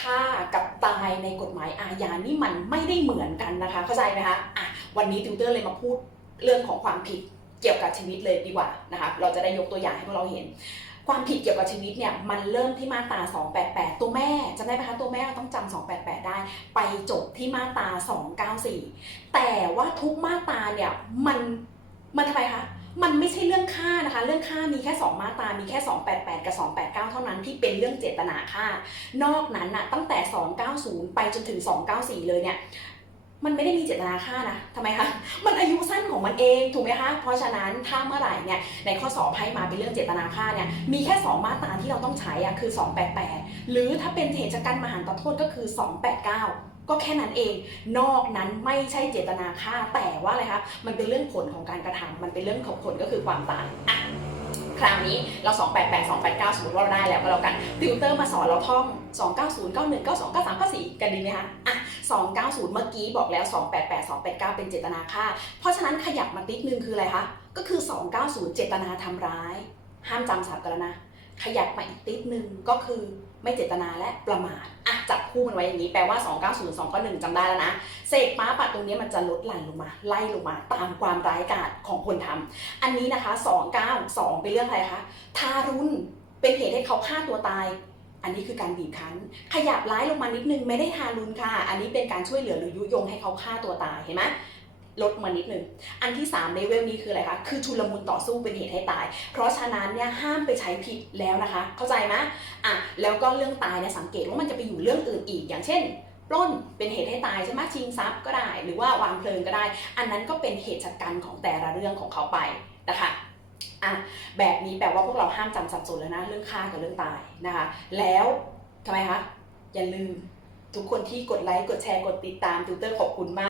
ฆ่ากับตายในกฎหมายอาญานี่มันไม่ได้เหมือนกันนะคะ เข้าใจไหมคะอะวันนี้ติวเตอร์เลยมาพูดเรื่องของความผิดเกี่ยวกับชีวิตเลยดีกว่านะคะเราจะได้ยกตัวอย่างให้พวกเราเห็น ความผิดเกี่ยวกับชีวิตเนี่ยมันเริ่มที่มาตรา 288 ตัวแม่จำได้ไหมคะตัวแม่ต้องจำ288 ได้ ไปจบที่มาตรา 294 แต่ว่าทุกมาตราเนี่ยมัน มันอะไรคะ มันไม่ใช่เรื่องฆ่านะคะ เรื่องฆ่ามีแค่ 2 มาตรา มีแค่ 288 กับ 289 เท่านั้นที่เป็นเรื่องเจตนาฆ่า นอกนั้นน่ะตั้งแต่ 290 ไปจนถึง 294 เลยเนี่ย มันไม่ได้มีเจตนาฆ่านะทำไมคะ มันอายุสั้นของมันเองถูกไหมคะ เพราะฉะนั้นถ้าเมื่อไหร่เนี่ยในข้อสอบให้มาเป็นเรื่องเจตนาฆ่าเนี่ยมีแค่ 2 มาตราที่เราต้องใช้อะคือ 288 หรือถ้าเป็นเหตุการณ์มหันตโทษก็คือ 289ก็แค่นั้นเอง นอกนั้นไม่ใช่เจตนาฆ่า แต่ว่าอะไรคะ มันเป็นเรื่องผลของการกระทำมันเป็นเรื่องของผลก็คือความตายอะคราวนี้เรา 288 289 สมมติว่าเราได้แล้วก็แล้วกันติวเตอร์มาสอนเราท่อง 290 91 92 93 94กันดีไหมคะอะ 290 เมื่อกี้บอกแล้ว 288 289 เป็นเจตนาฆ่า เพราะฉะนั้นขยับมาติ๊กนึงคืออะไรคะ ก็คือ 290 เจตนาทำร้าย ห้ามจำศัพท์กันแล้วนะ ขยับมาอีกติ๊กนึงก็คือไม่เจตนาและประมาทอะจับคู่มันไว้อย่างนี้ แปลว่า 290 2ก็1จำได้แล้วนะเศษม้าปัดตรงนี้มันจะลดหลั่นลงมา ไล่ลงมา ตามความร้ายกาจของคนทำอันนี้นะคะ 292 เป็นเรื่องอะไรคะ ทารุณ เป็นเหตุให้เขาฆ่าตัวตาย อันนี้คือการบีบคั้น ขยับร้ายลงมานิดนึงไม่ได้ทารุณค่ะ อันนี้เป็นการช่วยเหลือหรือยุยงให้เขาฆ่าตัวตายเห็นไหมลดมานิดนึง อันที่3เลเวลนี้คืออะไรคะ คือชุลมุนต่อสู้เป็นเหตุให้ตาย เพราะฉะนั้นเนี่ยห้ามไปใช้ผิดแล้วนะคะ เข้าใจไหมอะ แล้วก็เรื่องตายเนี่ยสังเกตว่ามันจะไปอยู่เรื่องอื่นอีก อย่างเช่น ปล้นเป็นเหตุให้ตายใช่ไหมชิงทรัพย์ก็ได้ หรือว่าวางเพลิงก็ได้ อันนั้นก็เป็นเหตุชะกันของแต่ละเรื่องของเขาไปนะคะ อะแบบนี้แปลว่าพวกเราห้ามจำสับสนแล้วนะ เรื่องฆ่ากับเรื่องตายนะคะ แล้วทำไมคะ อย่าลืมทุกคนที่กดไลค์ กดแชร์ กดติดตามติวเตอร์ขอบคุณมาก